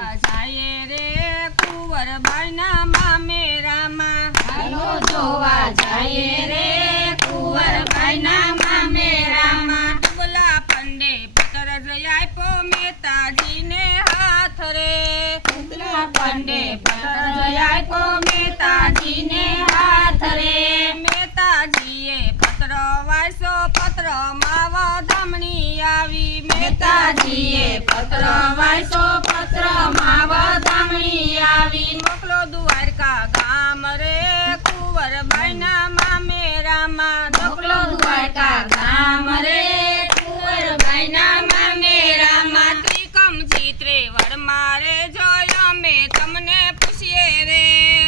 જોવા જાય રે કુંવરબાઈના મામેરામાં હાલો જોવા જાય રે કુંવરબાઈના મામેરામાં ડબલા પંડે પતર જ આપ્યો મહેતાજીને હાથ રે ડબલા પંડે પતર જ આપ્યો મહેતાજીને હાથ રે મહેતાજીએ પત્ર વાંચ્યો પત્રમાં વધામણી આવી મહેતાજીએ પત્ર વાંચ્યો પત્રમાં વધામણી આવી મોકલો દ્વારકા ગામ રે કુંવરબાઈના મામેરામાં મોકલો દ્વારકા ગામ રે કુંવરબાઈના મામેરામાં ત્રિકમજી ત્રેવરમાં રે જોયો અમે તમને પૂછીએ રે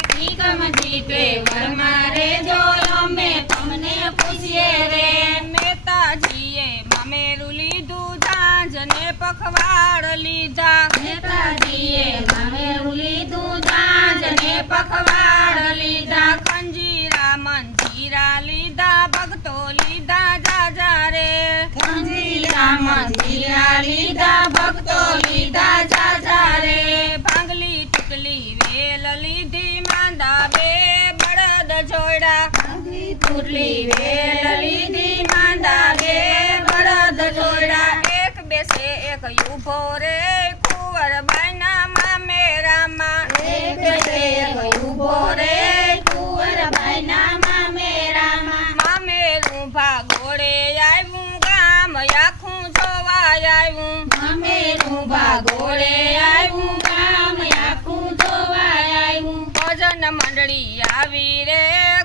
ત્રિકમજી ત્રેવરમાં રે જો અમે તમને પૂછીએ રે મહેતાજીએ મામેરું લીધું ઝાંઝને પખવાડ લીધા મહેતાજીએ મામેરું લીધું ઝાંઝને પખવાડ લીધા ખંજીરા મંજીરા લીધા ભક્તો લીધા જાજા રે ખંજીરા મંજીરા લીધા ભક્તો લીધા જાજા રે ભાંગલી ટુકલી વેલ લીધી માંદા બે બળદ જોડા ભાંગલી ટુકલી વેલ લીધી માંદા બે બળદ જોડા એક બેસે એક ઊભો રે કુંવરબાઈના મામેરામાં એક બેસે એક ઊભો રે કુંવરબાઈના મામેરામાં મામેરું ભાગોળે આવ્યું ગામ આખું જોવા આવ્યું મામેરું ભાગોળે આવ્યું ગામ આખું જોવા આવ્યું ભજન મંડળી આવી રે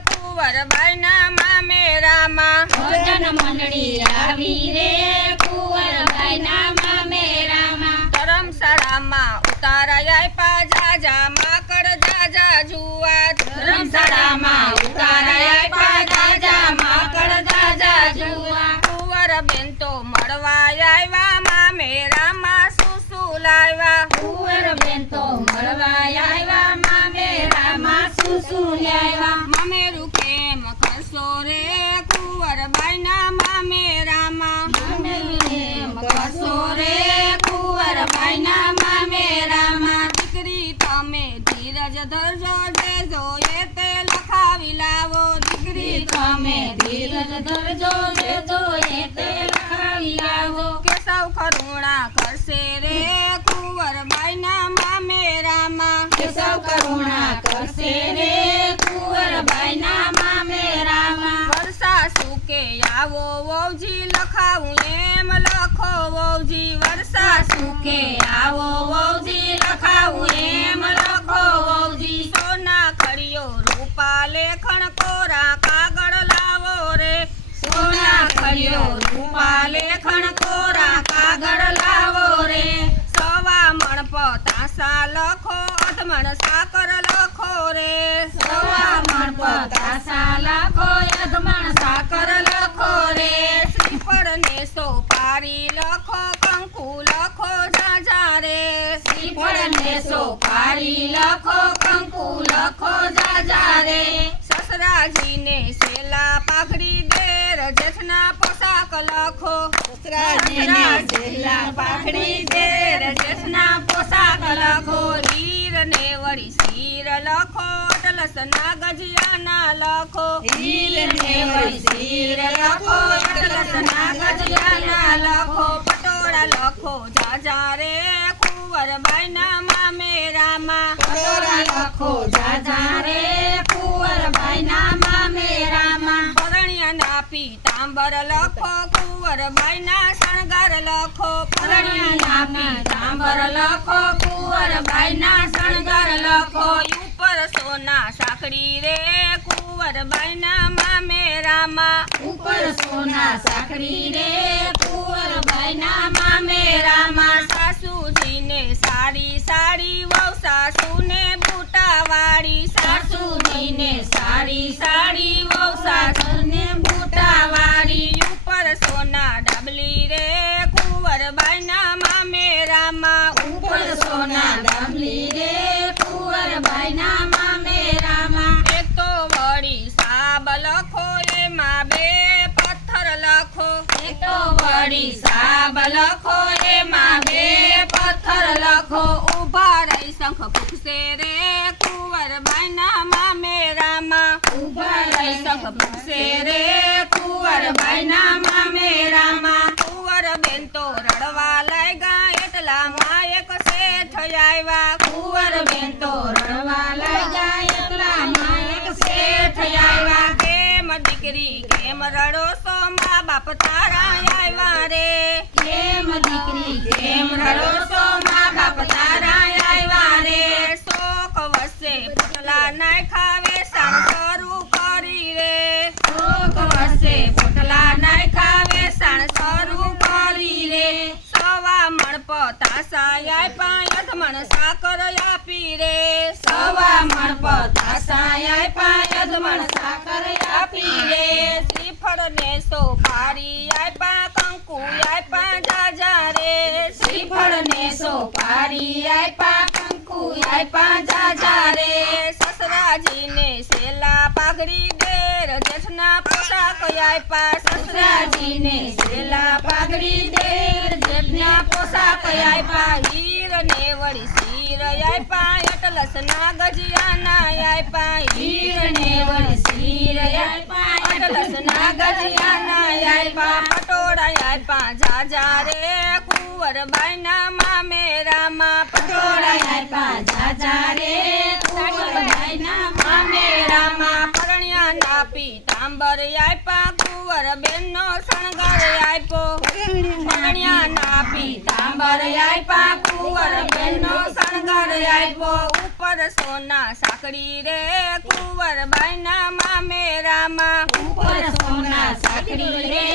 કુંવરબાઈના મામેરામાં ભજન મંડળી આવી રે કુંવરબાઈના મામેરામાં ધર્મશાળામાં ઉતારાય આપ્યા જાજા માકડ જાજા જુવા ધર્મશાળામાં ઉતારાય આપ્યા જાજા માકડ જાજા જુવા કુંવરબેન તો મળવા આવ્યા મામેરામાં શું લાવ્યા કુંવરબેન તો મળવા આવ્યા મામેરામાં શું લાવ્યા મામેરું કેમ કરશો રે કુંવરબાઈના મામેરામાં મામેરું કસો રે કુંવરબાઈના મામેરામાં દીકરી તમે ધીરજ ધરજો દેજો એ તે લખાવી લાવો દીકરી તમે ધીરજ ધરજો લેજો એ તે લખાવી આવો કેશવ કરુણા કરશે રે કુંવરબાઈના મામેરામાં કેશવ કરુણા કરશે રે કુંવરબાઈના મામેરામાં વર્ષા સુકે આવો વહુજી લખાવું એમ લખો વહુજી વર્ષા સુકે આવો વહુજી લખાવું એમ લખો વહુજી સોના ખડિયો રૂપા લેખણ કોરા કાગળ લાવો રે સોના ખડિયો રૂપા લેખણ કોરા કાગળ લાવો રે સવા મણ પતાસા લખો અધમણ સાકર લખો રે સવા મણ પતાસા લખો અધમણ સાકર લખો રે શ્રીફળ ને સોપારી લખો કંકુ લખો જાજા રે શ્રીફળ ને સોપારી લખો કંકુ લખો જાજા રે સસરાજીને સેલા પાઘડી દેર જેઠના પોશાક લખો સસરાજીને સેલા પાઘડી દેર જેઠના પોશાક લખો હીર ને વળી શીર લખો અટલસના ગજિયાના લખો હીર ને વળી શીર લખો અટલસના ગજિયાના લખો પટોળા લખો જાજા રે કુંવરબાઈના મામેરામાં પટોળા લખો જાજા રે કુંવરબાઈના મામેરામાં પરણિયાના પીતાંબર લખો કુંવરબાઈના શણગાર લખો પરણિયાના પીતાંબર લખો કુંવરબાઈના શણગાર લખો ઉપર સોના સાંકળી રે કુંવરબાઈના મામેરામાં ઉપર સોના સાંકળી રે કુંવરબાઈના મામેરામાં સાસુજીને સાડી સાડી વહુ સાસુને બુટાવાળી સાસુજીને સાડી સાડી વહુ સાસુને બુટાવાળી ઉપર સોના ડાબલી રે કુંવરબાઈના મામેરામાં ઉપર સોના ડાબલી રે કુંવરબાઈના મામેરામાં એક તો વળી સાબ લખો એમાં બે પથ્થર લખો એક તો વળી સાબ લખો એમાં બે પથ્થર લખો ઊભા શંખ ફૂંકશે રે કુંવરબાઈના મામેરામાં ઊભા રહી શંખ ફૂંકશે રે કુંવરબાઈના મામેરામાં કુંવરબેન તો રડવા લાગ્યા એટલામાં એક શેઠ આવ્યા કુંવરબેન તો રડવા લાગ્યા એટલામાં એક શેઠ આવ્યા. કેમ દીકરી કેમ રડો છો મા બાપ તારા આવ્યા રે કેમ દીકરી કેમ રડો છો મા બાપ તારા આવ્યા રે શોક વસે પોટલા નાખ્યા વેચાણ શરૂ કરી રે શોક વસે પોટલા નાખ્યા વેચાણ શરૂ કરી રે સવા મણ પતાસા આપ્યા યજમાન સાકર આપી રે સવા મણ પતાસા આપ્યા યજમાન સાકર આપી રે. શ્રીફળ ને સોપારી આપ્યા કંકુ આપ્યા જાજા રે શ્રીફળ ને સોપારી આપ્યા કંકુ આપ્યા જાજા રે. સસરાજીને સેલા પાઘડી દેર જેઠના પોશાક આપ્યા સસરાજીને સેલા પાઘડી દેર જેઠના પોશાક આપ્યા. હીર ને વળી શીર આપ્યા અટલસના ગજિયાના આપ્યા હીર ને વળી શીર આપ્યા અટલસના ગજિયાના આપ્યા પટોળા આપ્યા જાજા રે કુંવરબાઈના મામેરામાં પટોળા આપ્યા જાજા રે કુંવરબાઈના મામેરામાં. પરણ્યાના પીતાંબર આપ્યા કુંવરબેનનો શણગાર આપ્યો પરણ્યાના પીતાંબર આપ્યા કુંવરબેનનો શણગાર આપ્યો. ઉપર સોના સાંકળી રે કુંવરબાઈના મામેરામાં ઉપર સોના સાંકળી રે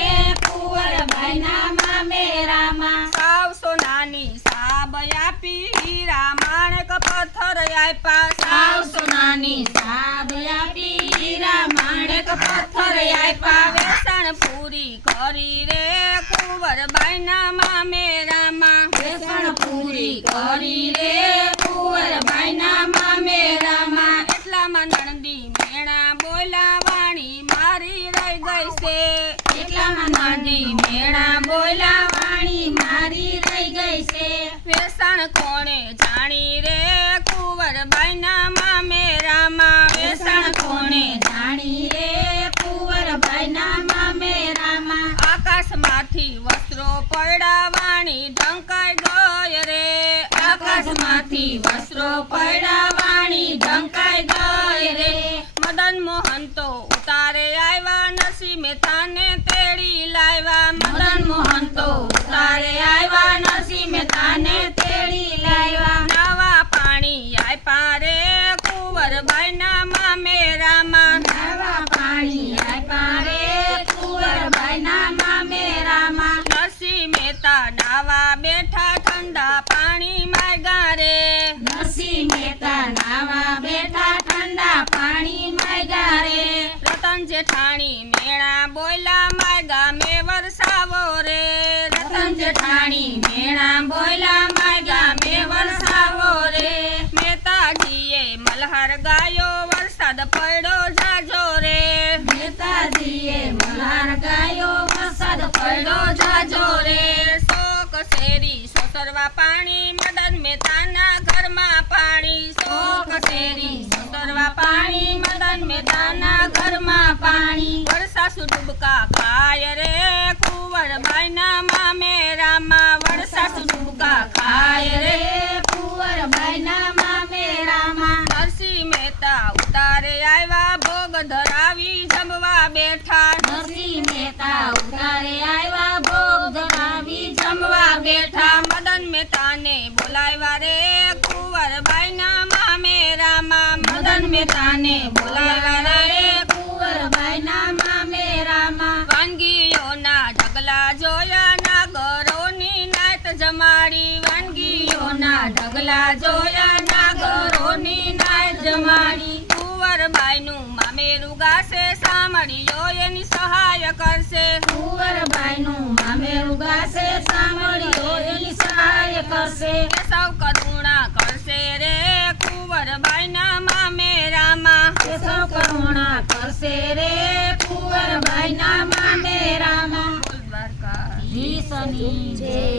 કુંવરબાઈના મામેરામાં. સાવ સોનાની સાબ આપી હીરા માણેક પથ્થર આપ્યા સાવ સોનાની સાબ આપી હીરા માણેક પથ્થર આપ્યા. વેસણ પૂરી કરી રે કુંવરબાઈના મામેરામાં વેસણ પૂરી કરી રે કુંવરબાઈના મામેરામાં. એટલામાં નણંદી મેણા બોલા વાણી મારી રહી ગઈ છે એટલામાં નંદી મેણા બોલા વાણી મારી રહી ગઈ છે. વેસણ કોણે જાણી રે કુંવરબાઈના મામેરામાં વેસણ કોણે જાણી રે કુંવરબાઈના મામેરામાં. આકાશમાંથી વસ્ત્રો પડ્યા વાણી ઢંકાઈ ગઈ રે આકાશમાંથી વસ્ત્રો પડ્યા વાણી ઢંકાઈ ગઈ રે. મદન મોહન તો ઉતારે આવ્યા નરસિંહ મહેતાને તેડી લાવ્યા મદન મોહન તો ઉતારે આવ્યા નરસિંહ મહેતાને તેડી લાવ્યા. નવા પાણી આપ્યા રે કુંવરબાઈના મામેરામાં નવા પાણી આપ્યા રે કુંવરબાઈના મામેરામાં. નરસિંહ મહેતા નાવા બેઠા ઠંડા પાણી માગ્યા રે નરસિંહ મહેતા નાવા બેઠા ઠંડા પાણી માગ્યા રે. રતન જેઠાણી મેણા બોલા માગા મે વરસાવો રે રતન જેઠાણી મેણા બોલા માગ્યા મે વરસાવો રે. મહેતાજીએ મલ્હાર ગાયો વરસાદ પડ્યો જાજો રે મહેતાજીએ મલ્હાર ગાયો વરસાદ પડ્યો જાજો રે. શોક શેરી સોસરવા પાણી મદન મહેતાના ઘરમાં પાણી શોક શેરી સોસરવા પાણી મદન મહેતાના ઘરમાં પાણી. વરસાસુ ડૂબકા ખાય રે કુંવરબાઈના મામેરામાં વરસાસુ ડૂબકા ખાય રે કુંવરબાઈના મામેરામાં. નરસિંહ મહેતા ઉતારે આવ્યા ભોગ ધરાવી જમવા બેઠા નરસિંહ મહેતા ઉતારે આવ્યા ભોગ ધરાવી જમવા બેઠા. મદન મહેતાને બોલાવ્યા રે કુંવરબાઈના મામેરામાં મદન મહેતાને બોલાવ્યા રે કુંવરબાઈના મામેરામાં. વાનગીઓના ઢગલા જોયા નાગરોની નાત જમાડી વાનગીઓના ઢગલા જોયા નાગરોની નાત જમાડી. કુંવરબાઈનું મામેરું ગાશે સાંભળીઓ એની સહાય કરશે કુંવરબાઈનું મામેરું ગાશે સાંભળીઓ એની સહાય કરશે. સૌ કરુણા કરશે રે કુંવરબાઈના મામેરામાં સૌ કરુણા કરશે રે કુંવરબાઈના મામેરામાં. દ્વારકા જી શનિ જય.